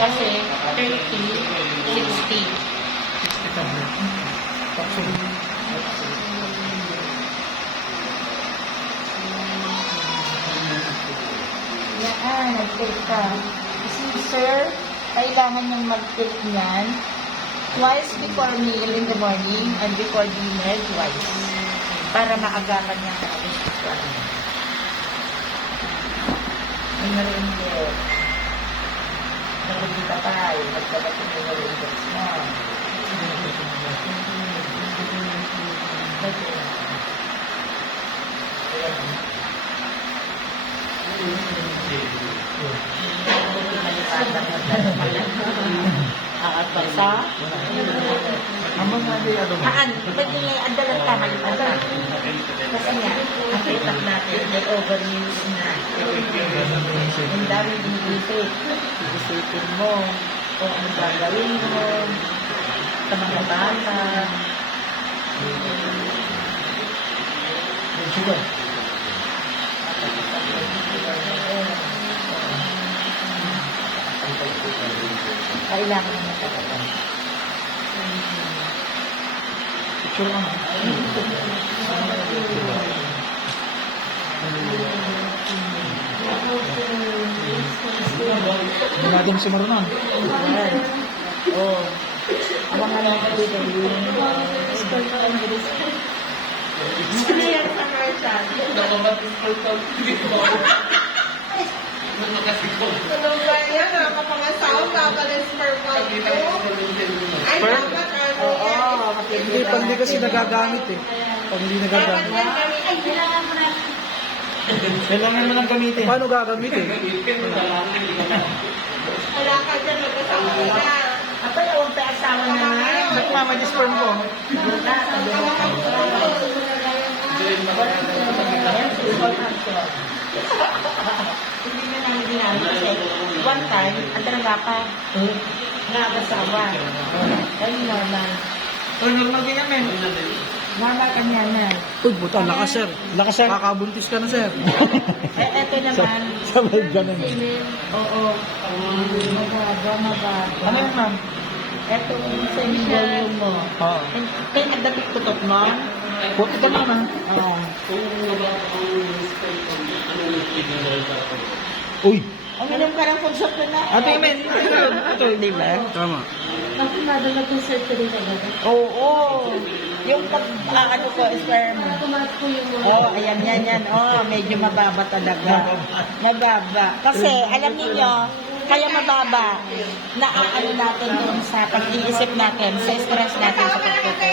Kasi 30, 60. 60 Yan, nag-take ka. Si sir, kailangan niyang mag-take niyan twice before meal in the morning and before dinner twice. Para maagapan niya sa hospital. Ay, marindir. Nakikita pa, magdabating yung marinders mo. Sa? Amang nga di ano mo? Pwede nga, andalan tama yung andalan. Kasi nga, ang itak natin, may overuse na. Ang dami din isipin mo kung anong gagawin mo sa mga bata. Sugar. Kailangan na matatagal. Picture ka na. Hindi natin si Marunan. Yan. Oh. Ang mga nakakita yun. School ka ang bilis. Ano yan sa Marshall? Ano ba yan? Nakapangasawa, kakalis per month. Ay, dapat ano yan? Oo, Hindi, pag hindi kasi nagagamit eh. Pag hindi Dapat nagagamit. yan kami. Ay, kailangan mo na. Kailangan mo lang gamitin. Paano gagamitin? Wala ka dyan, mag-asawa ka na. Apa yung pa asawa na nga? Ba't mama ni sperm ko? Wala, hindi na namin ginamit kasi one time, ang talaga pa, nag-asawa. Ay, normal. Oh, normal ganyan, men. Normal kanya na. Uy, buta, lakas, sir. Lakas, sir. Kakabuntis ka na, sir. Eto naman. Sabay ganun. Oo. Mabaga. Ano yun, ma'am? Eto yung semi-volume mo. Oo. Kaya nagdapit kutot mo? Puti ka na, ma'am. Oo. Uy. Uminom ka ng consult na. Ate, men. Ito, di ba? Tama. Kasi madala kong surgery agad. Oo. Yung pag, ano ko, sperm. Oo, ayan, yan. Oo, medyo mababa talaga. Mababa. Kasi, alam niyo kaya mababa na ano natin dun sa pag-iisip natin, sa stress natin sa pagtuto.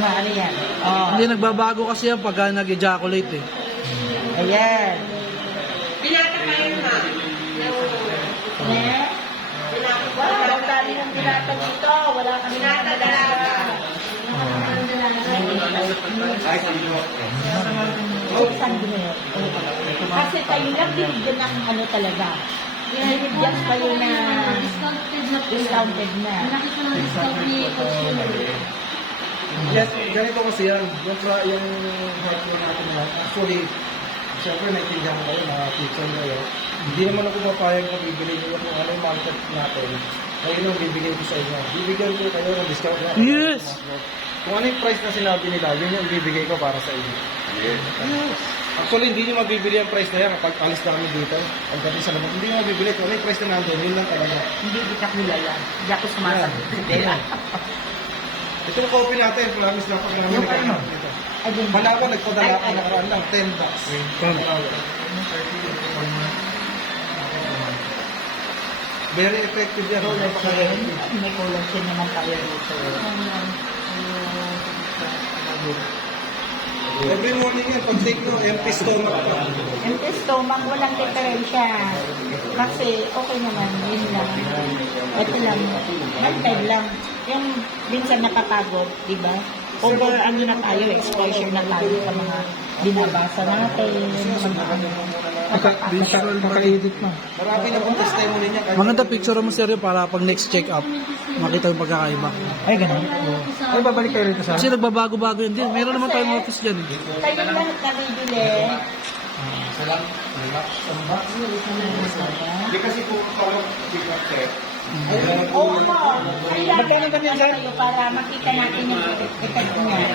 Ano yan? Oo. Hindi, nagbabago kasi yan pag nag-ejaculate eh. Ayan. Pinata kayo na. Ne? Wow, ang dami ng binata dito. Wala kami binata dalaga. Kasi kayo lang binigyan ng ano talaga. Binigyan kayo na discounted na. Yes, ganito kasi yan. Yung heart rate natin na actually, siyempre naintindihan ko kayo, mga teacher kayo. Hindi naman ako mapayag na bibili nyo kung ano yung market natin. Ngayon ang bibigay ko sa inyo. Bibigyan ko kayo ng discount na. Yes! Kung ano yung price na sinabi nila, yun yung bibigay ko para sa inyo. Yes. Actually, hindi nyo mabibili ang price na yan kapag alis na kami dito. Ang gabi sa labas, hindi nyo mabibili. Kung ano yung price na nandun, yun lang talaga. Hindi kita kilala. Hindi ako sumasagot. Ito na coffee natin, promise na pag namin nagkakas dito. Ayun. Wala ko, nagpadala ako nakaraan lang, $10. Very effective yan. May collagen naman tayo dito. Every morning yan, pag take nyo, empty stomach pa. Empty stomach, walang diferensya. Kasi okay naman, yun lang. Ito lang, bantay lang. Yung minsan nakapagod, di ba? Over ano na tayo, exposure na tayo sa mga binabasa natin. Visual maka-edit na. Marami na pong testimony niya. Maganda picture mo sir para pag next check-up, makita yung pagkakaiba. Ay, ganun. Ay, babalik kayo rito sa... Kasi nagbabago-bago yan din. Meron naman tayong office dyan. Kayo lahat na bibili, Isa lang? Samba? Hindi kasi po parang pick-up set. Oo po. Magkano ba yan, sir? Para makita natin yung effect niya.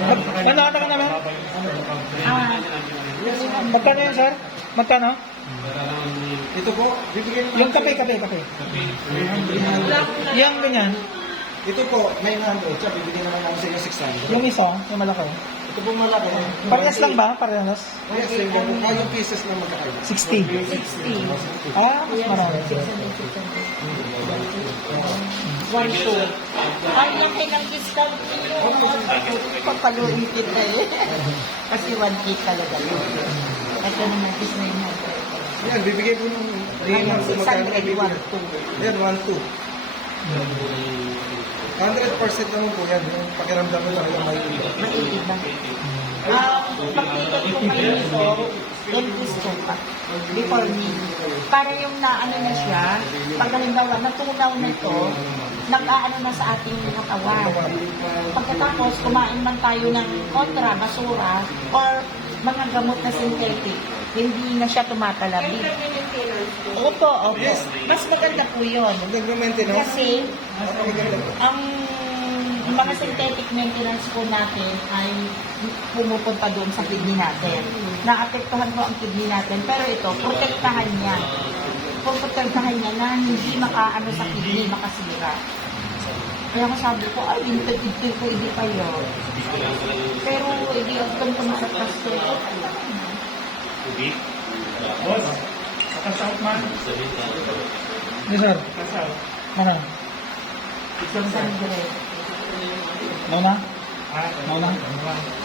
Ano ka naman? Ah, Magkano yan, sir? Magkano? Ito po, bibigyan naman. Yung kape. Yung ganyan. Ito po, 900. Siya, bibigyan naman ako sa inyo 600. Yung isa, yung malaki. Ito po malaki. Parehas lang ba? Parehas? Yes, yung pieces lang magkakaiba. 60. 60. Ah, mas marami. 1, 2. Ay, laki ng discount niyo. Papaluin kita eh. Kasi 1K talaga yun. Ito naman is 900. Yan, bibigay po ng... Ayun, Yan, 600, 1, 2. Yan, 1, 2. 100% naman po yan. Yung pakiramdam mo talaga may iba. Maiiba. Pag-ticket ko kayo nito, Elvis ko pa. Before me. Para yung naano na siya, pag halimbawa, natunaw na ito, nag-aano na sa ating katawan. Pagkatapos, kumain man tayo ng kontra, basura, or mga gamot na synthetic, hindi na siya tumatalabi. Opo. Yes. Mas maganda po yun. Nag-maintenance. Kasi, Maganda po. ang mga synthetic maintenance po natin ay pumupunta doon sa kidney natin. Naapektuhan po ang kidney natin, pero ito, protektahan niya. Protektahan niya na hindi makaano sa kidney, makasira. Kaya ko sabi ko, ay, inipid ko, hindi pa yun. Pero, hindi ako ganito masakastos. Boss, naka-shout man. Yes, sir. Ano? Sandre. Mauna? Mauna?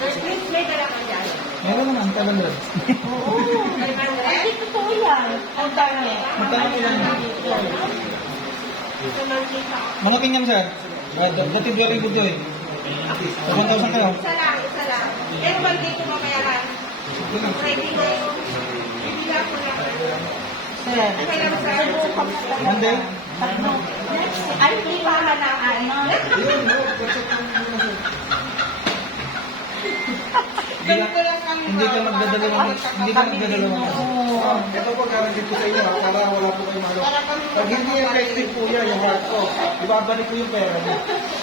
Please, may dala ka dyan. Meron naman, 700. Oo. Ay, totoo yan. Ang dami. Magkano po yan? Mga kinyam, sir. Dati 2,000 to eh. 7,000 kayo. Isa lang. Pero pag dito mamayaran, ready na yung bibilang ko lang. Sir, subukan mo talaga. Monday? Tatlo. Next, ay, hindi pa na ano. Ganito lang kami. Hindi ka magdadalawang Oo. Ito po, guarantee po sa inyo, para wala po kayo malo. Pag hindi effective po yan, yung heart ko, ibabalik ko yung pera niya.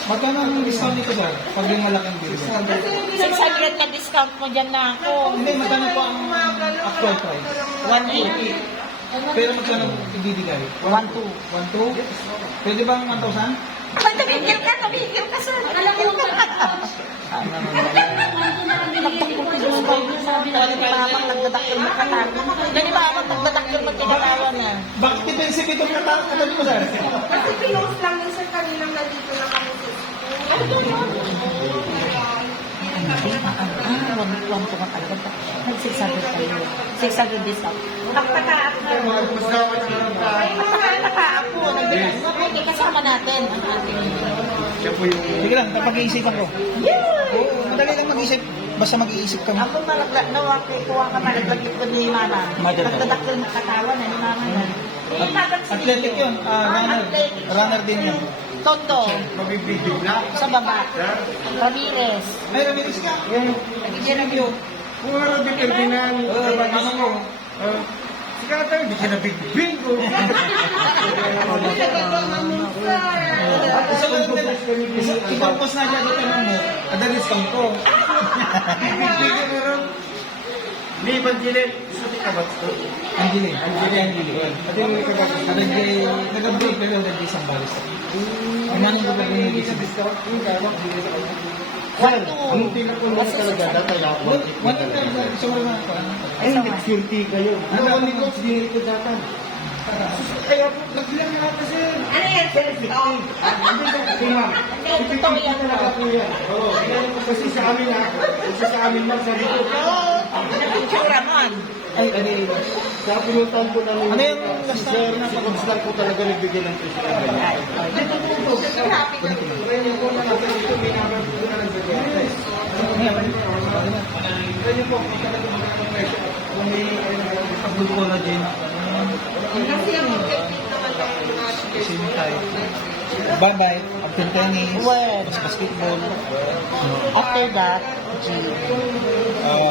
Magkano ang discount nito, sir? Pag yung malaking bill. 600 ka discount mo dyan na ako. Hindi, magkano po ang actual price? 180. Pero magkano ibibigay? 1, 2. 1,200? Pwede ba ang 1,000? Pag tumigil ka, sir. Alam mo ka. Sabi na ni Mamang nagdadakil mo katawan. Dani Mamang nagdadakil mo tinalawan na. Bakit defensive itong katabi mo, sir? Kasi pinost lang yun sa kaninang nandito na kami sa Wag ko talaga. Nag-600 kayo. 600 discount. Nagpataak na. Nagpataka ako. Hindi kasama natin ang ating... Sige lang, napag-iisipan ko. Oo, madali lang mag-isip. Basta mag-iisip ka mo. Ako malaglag na kuha ka malaglagit ko ni Mama. Nagdadakil mo katawan na ni Mama na. Athletic yun. Runner din yun. Toto. Mabibigyo na. Sa baba. Ramirez. Ay, Ramirez ka. Nagigyan ng yun. Puro di Ferdinand. Ano mo? Si Kata, hindi ka nabigbing ko. Ipagpos na dyan ito mo. Ada discount ko. Bigbing ka meron. Ni Evangeline. Gusto ka ba? Angeli. At yung mga kabatas. Nag-upgrade pero nag-di isang balis. Ano ko ba yung Hindi sa discount. Yung gawang hindi sa kayo. One, two. Anong pinakulong talaga? Data One thing siguro na ako. Ay, nag-surety kayo. Ano ko ni Coach, di ko data. Kaya po, nagbilang na natin sir. Ano yan, sir? Totoo yan. Talaga po yan. Oo. Kasi sa amin ha, isa sa amin lang sa dito. Picture man. Ay, ano yun? Sa pinutan ko namin. Ano yung last si Sir, si Coach lang po talaga nagbigay ng presyo. Kaya po na natin dito, may number po na nagbigay. Kaya po, kung talaga magkakaroon ng presyo, kung may Good collagen. Kasi yung objective naman ng mga Same tayo. Bye-bye. After tennis. Well. Tapos basketball. After that, gym.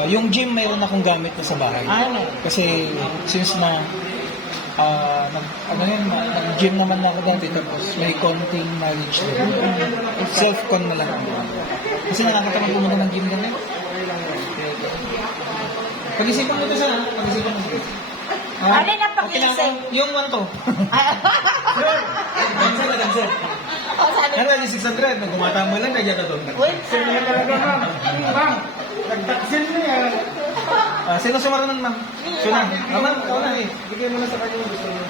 Yung gym, mayroon akong gamit na sa bahay. Ano? Kasi since na nag-gym naman ako dati tapos may konting knowledge din. Self-con na lang ako. Kasi nakakatamad pumunta ng gym ganun. Pag-isipan mo ito sana. Pag-isipan mo ito. Ano na pag-isip? Yung one to. Cancel na cancel. Ako sabi, Ano yung 600? Nung gumatama lang, kaya na doon. wait, Ma'am, nag-taxil na yan. Sino sumarunong, ma'am? Sino? Ma'am, ikaw na eh. Bigay mo na sa kanya yung gusto niya.